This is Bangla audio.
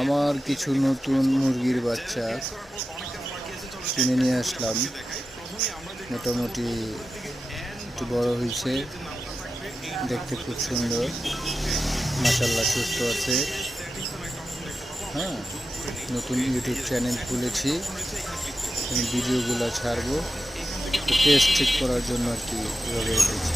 আমার কিছু নতুন মুরগির বাচ্চা কিনে নিয়ে আসলাম। মোটামুটি একটু বড় হয়েছে, দেখতে খুব সুন্দর, মাশাআল্লাহ সুস্থ আছে। হ্যাঁ, নতুন ইউটিউব চ্যানেল খুলেছি, ভিডিওগুলো ছাড়বো, টেস্ট ঠিক করার জন্য আর কি এভাবে রেখেছি।